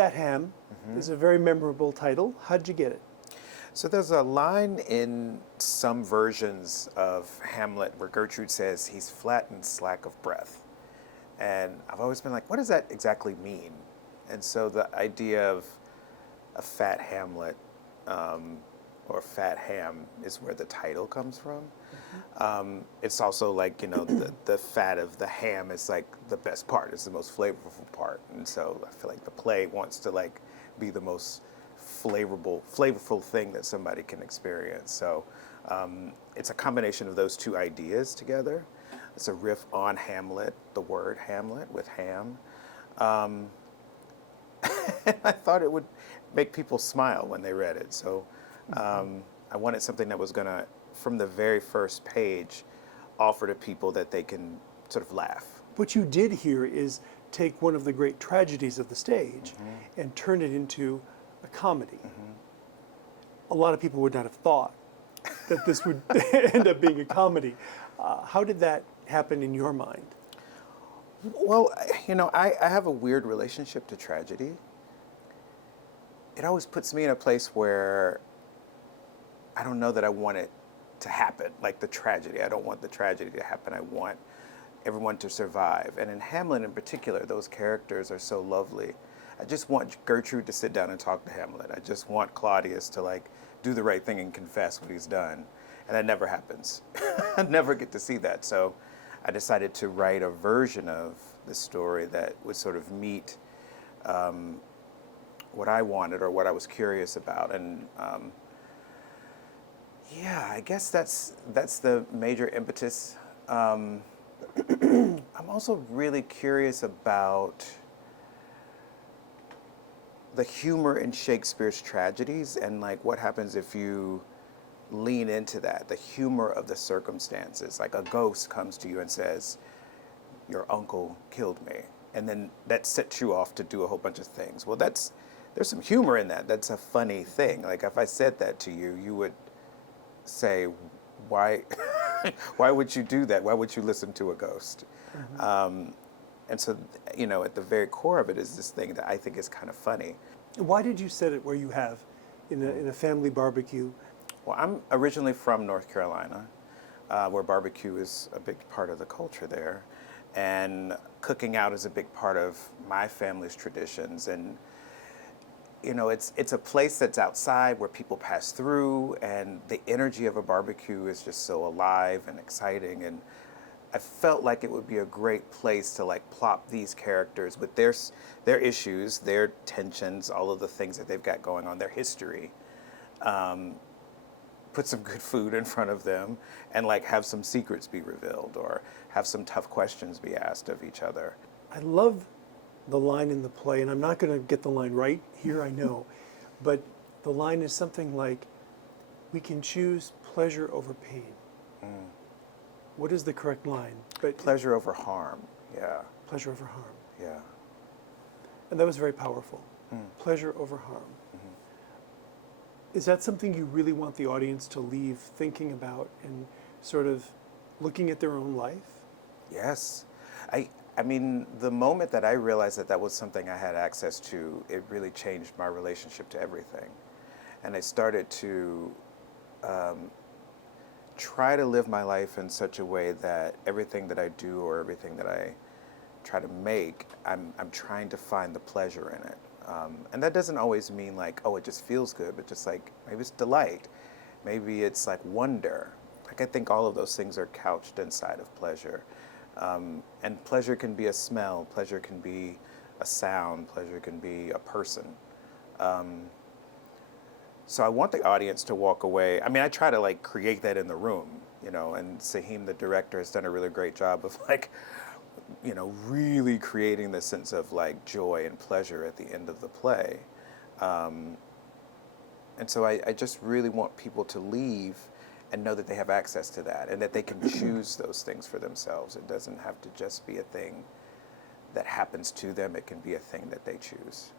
Fat Ham is a very memorable title. How'd you get it? So there's a line in some versions of Hamlet where Gertrude says he's flat and slack of breath. And I've always been like, what does that exactly mean? And so the idea of a fat Hamlet or fat ham is where the title comes from. It's also like, the fat of the ham is like the best part. It's the most flavorful part. And so I feel like the play wants to like be the most flavorful thing that somebody can experience. So it's a combination of those two ideas together. It's a riff on Hamlet, the word Hamlet with ham. I thought it would make people smile when they read it. So I wanted something that was going to, from the very first page, offer to people that they can sort of laugh. What you did here is take one of the great tragedies of the stage and turn it into a comedy. A lot of people would not have thought that this would end up being a comedy. How did that happen in your mind? Well, I have a weird relationship to tragedy. It always puts me in a place where I don't know that I want it to happen, like the tragedy. I don't want the tragedy to happen. I want everyone to survive. And in Hamlet in particular, those characters are so lovely. I just want Gertrude to sit down and talk to Hamlet. I just want Claudius to like do the right thing and confess what he's done. And that never happens. I never get to see that. So I decided to write a version of the story that would sort of meet what I wanted or what I was curious about. And I guess that's the major impetus. I'm also really curious about the humor in Shakespeare's tragedies and like what happens if you lean into that, the humor of the circumstances. Like a ghost comes to you and says, your uncle killed me. And then that sets you off to do a whole bunch of things. Well, there's some humor in that. That's a funny thing. Like if I said that to you, you would say, why, why would you do that? Why would you listen to a ghost? And so, at the very core of it is this thing that I think is kind of funny. Why did you set it where you have, in a family barbecue? Well, I'm originally from North Carolina, where barbecue is a big part of the culture there. And cooking out is a big part of my family's traditions. And, it's a place that's outside where people pass through, and the energy of a barbecue is just so alive and exciting. And I felt like it would be a great place to like plop these characters with their issues, their tensions, all of the things that they've got going on, their history. Put some good food in front of them and like have some secrets be revealed or have some tough questions be asked of each other. I love the line in the play, and I'm not going to get the line right here, I know, but the line is something like, we can choose pleasure over pain. What is the correct line? But Pleasure over harm, yeah. Pleasure over harm. Yeah. And that was very powerful. Pleasure over harm. Is that something you really want the audience to leave thinking about and sort of looking at their own life? Yes. I mean, the moment that I realized that that was something I had access to, it really changed my relationship to everything. And I started to try to live my life in such a way that everything that I do or everything that I try to make, I'm trying to find the pleasure in it. And that doesn't always mean like, oh, it just feels good, but just like, maybe it's delight. Maybe it's like wonder. Like I think all of those things are couched inside of pleasure. And pleasure can be a smell, pleasure can be a sound, pleasure can be a person. So I want the audience to walk away. I mean, I try to like create that in the room, and Sahim, the director, has done a really great job of like, really creating this sense of like joy and pleasure at the end of the play. And so I just really want people to leave and know that they have access to that and that they can choose those things for themselves. It doesn't have to just be a thing that happens to them. It can be a thing that they choose.